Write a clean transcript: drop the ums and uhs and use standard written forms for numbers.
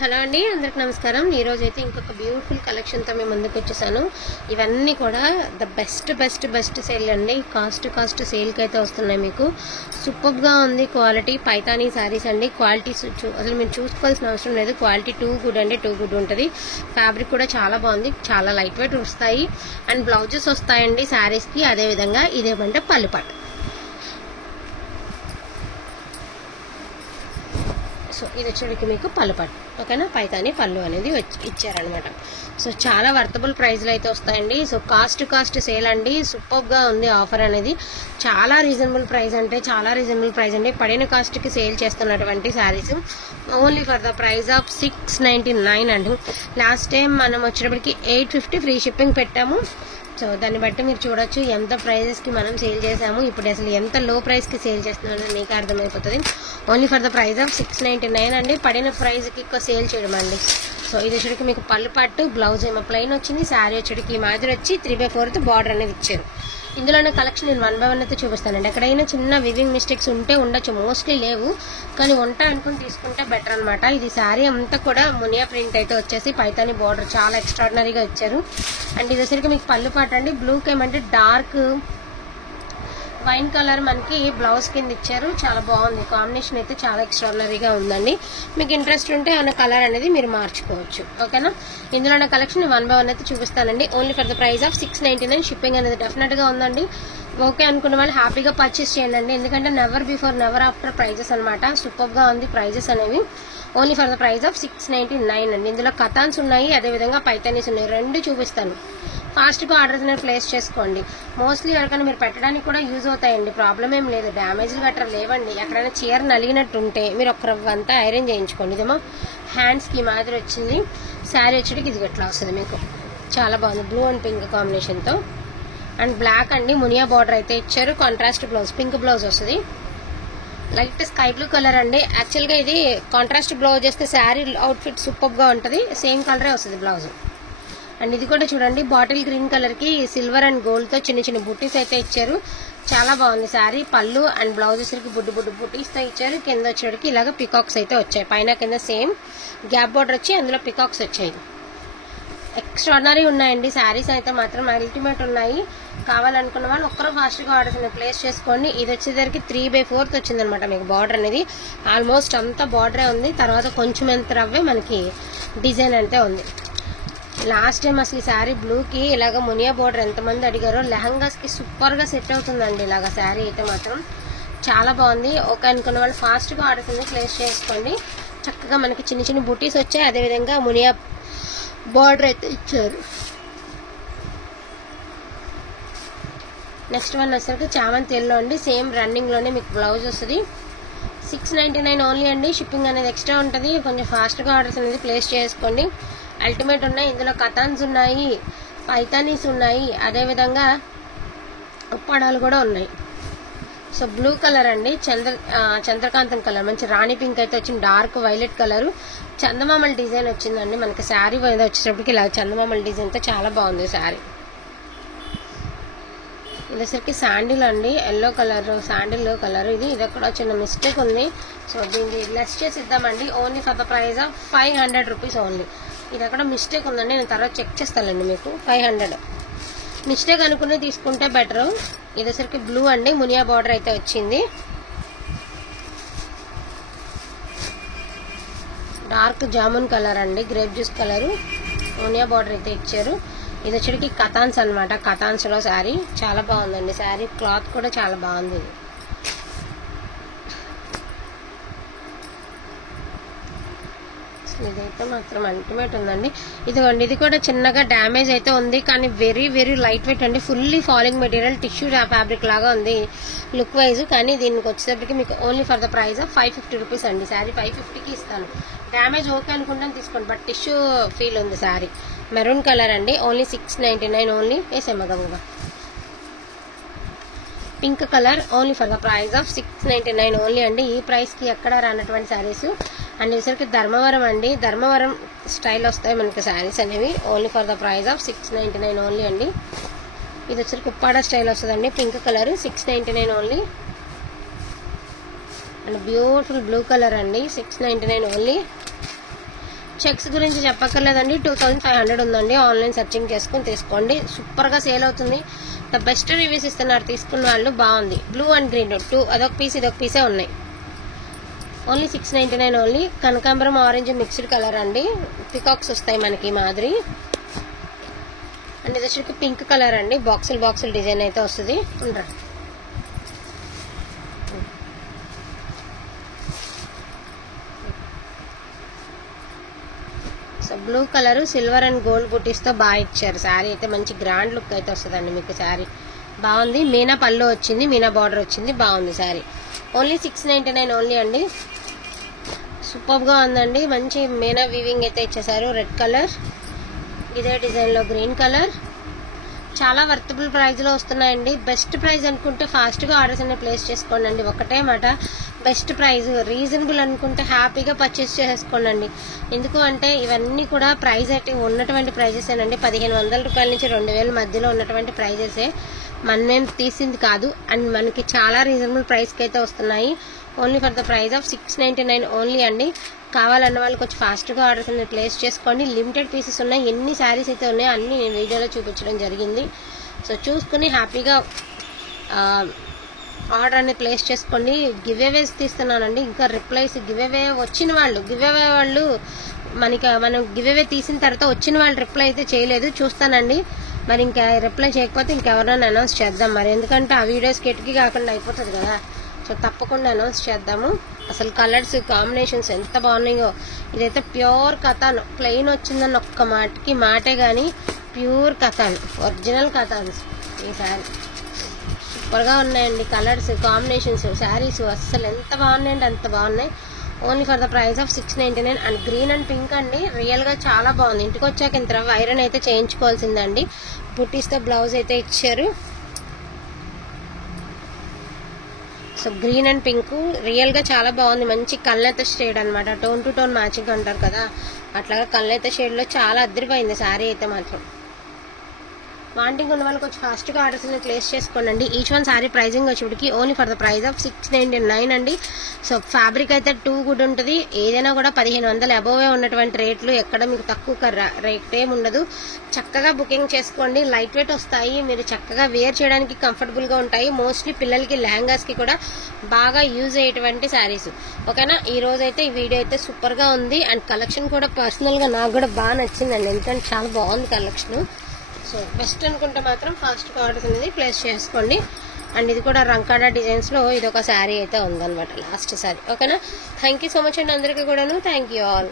Hello అండి, అందరికి నమస్కారం. ఈరోజు అయితే ఇంకొక బ్యూటిఫుల్ కలెక్షన్తో మేము ముందుకు వచ్చేసాను. ఇవన్నీ కూడా ద బెస్ట్ సేల్ అండి. కాస్ట్ సేల్కి అయితే వస్తున్నాయి. మీకు సూపర్గా ఉంది క్వాలిటీ. పైతానీ శారీస్ అండి. క్వాలిటీ అసలు మీరు చూసుకోవాల్సిన అవసరం లేదు. క్వాలిటీ టూ గుడ్ అండి, టూ గుడ్ ఉంటుంది. ఫ్యాబ్రిక్ కూడా చాలా బాగుంది, చాలా లైట్ వెయిట్ వస్తాయి. అండ్ బ్లౌజెస్ వస్తాయండి శారీస్కి. అదేవిధంగా ఇదేమంటే పల్లుపాటు. సో ఇది వచ్చేటికి మీకు పల్లుపాటు, ఓకేనా. పైతాని పళ్ళు అనేది ఇచ్చారనమాట. సో చాలా వర్తబుల్ ప్రైస్లో అయితే వస్తాయండి. సో కాస్ట్ సేల్ అండి. సూపర్గా ఉంది ఆఫర్ అనేది. చాలా రీజనబుల్ ప్రైస్ అంటే చాలా రీజనబుల్ ప్రైస్ అండి. పడిన కాస్ట్కి సేల్ చేస్తున్నటువంటి saris only for the price of 699 అండి. లాస్ట్ టైం మనం వచ్చేటప్పటికి 850 ఫ్రీ షిప్పింగ్ పెట్టాము. సో దాన్ని బట్టి మీరు చూడొచ్చు ఎంత ప్రైజెస్కి మనం సేల్ చేసాము. ఇప్పుడు అసలు ఎంత లో ప్రైస్కి సేల్ చేస్తున్నామని మీకు అర్థమైపోతుంది. Only for the price of 699 అండి. పడిన ప్రైస్కి ఎక్కువ సేల్ చేయడం అండి. సో ఇది వచ్చేటికి మీకు పళ్ళు పట్టు, బ్లౌజ్ ఏమో ప్లెయిన్ వచ్చింది. శారీ వచ్చేటికి ఈ మాదిరి వచ్చి 3/4 బార్డర్ అనేది ఇచ్చారు. ఇందులోనే కలెక్షన్ నేను 1 by 1 అయితే చూపిస్తానండి. ఎక్కడైనా చిన్న వివింగ్ మిస్టేక్స్ ఉంటే ఉండొచ్చు, మోస్ట్లీ లేవు. కానీ ఉంటాయి అనుకుని తీసుకుంటే బెటర్ అనమాట. ఇది శారీ అంతా కూడా మునియా ప్రింట్ అయితే వచ్చేసి పైతాని బార్డర్ చాలా ఎక్స్ట్రాడినరీగా ఇచ్చారు. అండ్ ఇది వచ్చరికి మీకు పళ్ళు పాట అండి. బ్లూకి ఏమంటే డార్క్ వైన్ కలర్ మనకి బ్లౌజ్ కింద ఇచ్చారు. చాలా బాగుంది కాంబినేషన్ అయితే, చాలా ఎక్స్ట్రాడినరీగా ఉందండి. మీకు ఇంట్రెస్ట్ ఉంటే అన్న కలర్ అనేది మీరు మార్చుకోవచ్చు, ఓకేనా. ఇందులో నా కలెక్షన్ 1 by 1 అయితే చూపిస్తానండి. Only for the price of 699. Shipping అనేది డెఫినెట్గా ఉందండి. ఓకే అనుకున్న వాళ్ళు హ్యాపీగా పర్చేస్ చేయండి. ఎందుకంటే never before never after prices అనమాట. సూపర్గా ఉంది ప్రైజెస్ అనేవి. Only for the price of 699 అండి. ఇందులో కథాన్స్ ఉన్నాయి, అదేవిధంగా పైతానీస్ ఉన్నాయి. రెండు చూపిస్తాను. ఫాస్ట్గా ఆర్డర్స్ అనేది ప్లేస్ చేసుకోండి. మోస్ట్లీ ఎవరికైనా మీరు పెట్టడానికి కూడా యూజ్ అవుతాయండి. ప్రాబ్లం ఏం లేదు, డ్యామేజ్లు గట్రా లేవండి. ఎక్కడైనా చీర నలిగినట్టు ఉంటే మీరు ఒక రవ్వంతా ఐరన్ చేయించుకోండి. ఇదేమో హ్యాండ్స్కి మాదిరి వచ్చింది. శారీ వచ్చేటికి ఇది గట్లా వస్తుంది మీకు. చాలా బాగుంది, బ్లూ అండ్ పింక్ కాంబినేషన్తో. అండ్ బ్లాక్ అండి, మునియా బార్డర్ అయితే ఇచ్చారు. కాంట్రాస్ట్ బ్లౌజ్, పింక్ బ్లౌజ్ వస్తుంది. లైట్ స్కై బ్లూ కలర్ అండి. యాక్చువల్గా ఇది కాంట్రాస్ట్ బ్లౌజ్ వేస్తే శారీ అవుట్ఫిట్ సూపర్గా ఉంటుంది. సేమ్ కలరే వస్తుంది బ్లౌజ్. అండ్ ఇది కూడా చూడండి, బాటిల్ గ్రీన్ కలర్కి సిల్వర్ అండ్ గోల్డ్తో చిన్న బుట్టీస్ అయితే ఇచ్చారు. చాలా బాగుంది శారీ. పళ్ళు అండ్ బ్లౌజెస్కి బుడ్డు బుట్టీస్తో ఇచ్చారు. కింద వచ్చేటికి ఇలాగ పికాక్స్ అయితే వచ్చాయి. పైన కింద సేమ్ గ్యాప్ బార్డర్ వచ్చి అందులో పికాక్స్ వచ్చాయి. ఎక్స్ట్రాడినరీ ఉన్నాయండి శారీస్ అయితే మాత్రం అల్టిమేట్ ఉన్నాయి. కావాలనుకున్న వాళ్ళు ఒక్కరూ ఫాస్ట్గా ఆర్డర్స్ ప్లేస్ చేసుకోండి. ఇది వచ్చేసరికి 3/4 వచ్చిందనమాట మీకు బార్డర్ అనేది. ఆల్మోస్ట్ అంతా బార్డరే ఉంది. తర్వాత కొంచెం ఎంత రవ్వే మనకి డిజైన్ అయితే ఉంది. లాస్ట్ టైం అసలు ఈ శారీ బ్లూకి ఇలాగ మునియా బోర్డర్ ఎంతమంది అడిగారో. లెహంగాస్కి సూపర్గా సెట్ అవుతుందండి ఇలాగ శారీ అయితే మాత్రం. చాలా బాగుంది. ఓకే అనుకున్న వాళ్ళు ఫాస్ట్గా ఆర్డర్స్ అనేది ప్లేస్ చేసుకోండి. చక్కగా మనకి చిన్న బుటీస్ వచ్చాయి. అదేవిధంగా మునియా బార్డర్ అయితే ఇచ్చారు. నెక్స్ట్ వన్ వచ్చేసరికి చామంతి ఎల్లో అండి. సేమ్ రన్నింగ్లోనే మీకు బ్లౌజ్ వస్తుంది. 699 ఓన్లీ అండి. షిప్పింగ్ అనేది ఎక్స్ట్రా ఉంటుంది. కొంచెం ఫాస్ట్గా ఆర్డర్స్ అనేది ప్లేస్ చేసుకోండి. అల్టిమేట్ ఉన్నాయి. ఇందులో కథాన్స్ ఉన్నాయి, పైతానీస్ ఉన్నాయి, అదేవిధంగా ఉప్పాడాలు కూడా ఉన్నాయి. సో బ్లూ కలర్ అండి, చంద్రకాంతం కలర్, మంచి రాణి పింక్ అయితే వచ్చింది. డార్క్ వైలెట్ కలరు చందమామల డిజైన్ వచ్చిందండి మనకి. శారీ వచ్చేటప్పటికి ఇలా చందమామల డిజైన్తో చాలా బాగుంది శారీ. ఇదేసరికి శాండిల్ అండి, ఎల్లో కలర్, శాండిల్ కలర్. ఇది కూడా చిన్న మిస్టేక్ ఉంది. సో దీన్ని లెస్ చేసి ఇద్దామండి. Only for the price of 500 rupees only. ఇది అక్కడ మిస్టేక్ ఉందండి, నేను తర్వాత చెక్ చేస్తానండి మీకు. 500 మిస్టేక్ అనుకుని తీసుకుంటే బెటరు. ఇదేసరికి బ్లూ అండి, మునియా బార్డర్ అయితే వచ్చింది. డార్క్ జామున్ కలర్ అండి, grape juice colour, Muniya border అయితే ఇచ్చారు. ఇది వచ్చేటికి కథాన్స్ అనమాట. కథాన్స్లో శారీ చాలా బాగుందండి. శారీ క్లాత్ కూడా చాలా బాగుంది. ఇదైతే మాత్రం అల్టిమేట్ ఉందండి. ఇదిగోండి, ఇది కూడా చిన్నగా డ్యామేజ్ అయితే ఉంది, కానీ వెరీ లైట్ వెయిట్ అండి. Fully falling material, tissue fabric లాగా ఉంది లుక్ వైజ్. కానీ దీనికి వచ్చేసరికి మీకు only for the price of 550 rupees అండి. శారీ 550కి ఇస్తాను. డ్యామేజ్ ఓకే అనుకుంటాను తీసుకోండి, బట్ టిష్యూ ఫీల్ ఉంది శారీ. మెరూన్ కలర్ అండి. Only 699 only. వేసేమ్మగా pink colour. Only for the price of 699 only అండి. ఈ ప్రైస్కి ఎక్కడ రానటువంటి శారీస్. అండ్ వచ్చరికి ధర్మవరం అండి, ధర్మవరం స్టైల్ వస్తాయి మనకి శారీస్ అనేవి. Only for the price of 699 only అండి. ఇది వచ్చరికి ఉప్పాడ స్టైల్ వస్తుందండి, pink colour, 699 only. And beautiful blue colour అండి, 699 ఓన్లీ. చెక్స్ గురించి చెప్పక్కర్లేదండి, 2500 ఉందండి. ఆన్లైన్ సెర్చింగ్ చేసుకుని తీసుకోండి, సూపర్గా సేల్ అవుతుంది. ద బెస్ట్ రివ్యూస్ ఇస్తున్నారు తీసుకున్న వాళ్ళు. బాగుంది. బ్లూ అండ్ గ్రీన్ టూ, అదొక పీస్ ఇదొక పీసే ఉన్నాయి. Only 699 only. కనకాంబరం ఆరెంజ్ మిక్స్డ్ కలర్ అండి. పికాక్స్ వస్తాయి మనకి మాదిరి. అండ్ ఇది వచ్చి పింక్ కలర్ అండి. బాక్సులు డిజైన్ అయితే వస్తుంది. ఉండరా so blue colour silver and gold బుటీస్తో బాగా ఇచ్చారు. శారీ అయితే మంచి గ్రాండ్ లుక్ అయితే వస్తుందండి మీకు. శారీ బాగుంది. మీనా పళ్ళు వచ్చింది, మీనా బార్డర్ వచ్చింది. బాగుంది శారీ. ఓన్లీ 699 ఓన్లీ అండి. సూపర్గా ఉందండి. మంచి మీనా వీవింగ్ అయితే ఇచ్చేసారు. రెడ్ కలర్, ఇదే డిజైన్లో గ్రీన్ కలర్. చాలా వర్తబుల్ ప్రైస్లో వస్తున్నాయండి. బెస్ట్ ప్రైస్ అనుకుంటే ఫాస్ట్గా ఆర్డర్స్ అనేవి ప్లేస్ చేసుకోండి. ఒకటే మాట, బెస్ట్ ప్రైస్. రీజనబుల్ అనుకుంటే హ్యాపీగా పర్చేస్ చేసేసుకోండి. ఎందుకు అంటే ఇవన్నీ కూడా ప్రైస్ అయితే ఉన్నటువంటి ప్రైజెస్ ఏనండి. 1500 రూపాయల నుంచి 2000 మధ్యలో ఉన్నటువంటి ప్రైజెసే. మనమేం తీసింది కాదు. అండ్ మనకి చాలా రీజనబుల్ ప్రైస్కి అయితే వస్తున్నాయి. Only for the price of 699 only అండి. కావాలన్న వాళ్ళకి వచ్చి ఫాస్ట్గా ఆర్డర్స్ అనేది ప్లేస్ చేసుకోండి. లిమిటెడ్ పీసెస్ ఉన్నాయి. ఎన్ని శారీస్ అయితే ఉన్నాయో అన్ని నేను వీడియోలో చూపించడం జరిగింది. సో చూసుకుని హ్యాపీగా ఆర్డర్ అనేది ప్లేస్ చేసుకోండి. గివ్ అవేస్ తీస్తున్నానండి. ఇంకా రిప్లైస్ గివ్ అవే వచ్చిన వాళ్ళు మనం గివ్ అవే తీసిన తర్వాత వచ్చిన వాళ్ళు రిప్లై అయితే చేయలేదు. చూస్తానండి. మరి ఇంకా రిప్లై చేయకపోతే ఇంకెవరైనా అనౌన్స్ చేద్దాం. మరి ఎందుకంటే ఆ వీడియోస్ కిటికీ కాకుండా అయిపోతుంది కదా. సో తప్పకుండా అనౌన్స్ చేద్దాము. అసలు కలర్స్ కాంబినేషన్స్ ఎంత బాగున్నాయో. ఇదైతే ప్యూర్ కథాన్. ప్లెయిన్ వచ్చిందని ఒక్క మాటే కానీ ప్యూర్ కథాన్, ఒరిజినల్ కథాన్. ఈ శారీ సూపర్గా ఉన్నాయండి. కలర్స్ కాంబినేషన్స్ శారీస్ అసలు ఎంత బాగున్నాయండి, అంత బాగున్నాయి. Only for the price of 699. And green and pink అండి. రియల్గా చాలా బాగుంది. ఇంటికి వచ్చాక ఇంత ఐరన్ అయితే చేయించుకోవాల్సిందండి. బుట్టీస్తో బ్లౌజ్ అయితే ఇచ్చారు. సో గ్రీన్ అండ్ పింక్ రియల్గా చాలా బాగుంది. మంచి కళ్ళైతే షేడ్ అనమాట. టోన్ టు టోన్ మ్యాచింగ్ అంటారు కదా, అట్లాగా కళ్ళైతే షేడ్లో చాలా అద్దరిపోయింది శారీ అయితే మాత్రం. వాంటింగ్ ఉన్న వాళ్ళకి వచ్చి ఫాస్ట్గా ఆర్డర్స్ అనేది ప్లేస్ చేసుకోండి. ఈచ్ వన్ శారీ ప్రైజింగ్ వచ్చేటికి only for the price of 699 అండి. సో ఫ్యాబ్రిక్ అయితే టూ గుడ్ ఉంటుంది. ఏదైనా కూడా 1500 అబోవే ఉన్నటువంటి రేట్లు, ఎక్కడ మీకు తక్కువ రేట్ ఏమి ఉండదు. చక్కగా బుకింగ్ చేసుకోండి. లైట్ వెయిట్ వస్తాయి. మీరు చక్కగా వేర్ చేయడానికి కంఫర్టబుల్గా ఉంటాయి. మోస్ట్లీ పిల్లలకి లెహంగాస్కి కూడా బాగా యూజ్ అయ్యేటువంటి శారీస్. ఓకేనా. ఈ రోజు అయితే ఈ వీడియో అయితే సూపర్గా ఉంది. అండ్ కలెక్షన్ కూడా పర్సనల్గా నాకు కూడా బాగా నచ్చిందండి. ఎందుకంటే చాలా బాగుంది కలెక్షన్. సో బెస్ట్ అనుకుంటే మాత్రం ఫాస్ట్గా ఆర్డర్స్ అనేది ప్లేస్ చేసుకోండి. అండ్ ఇది కూడా రంకాడా డిజైన్స్లో ఇది ఒక శారీ అయితే ఉందన్నమాట, లాస్ట్ శారీ. ఓకేనా. థ్యాంక్ యూ సో మచ్ అండి అందరికీ కూడాను. Thank you all.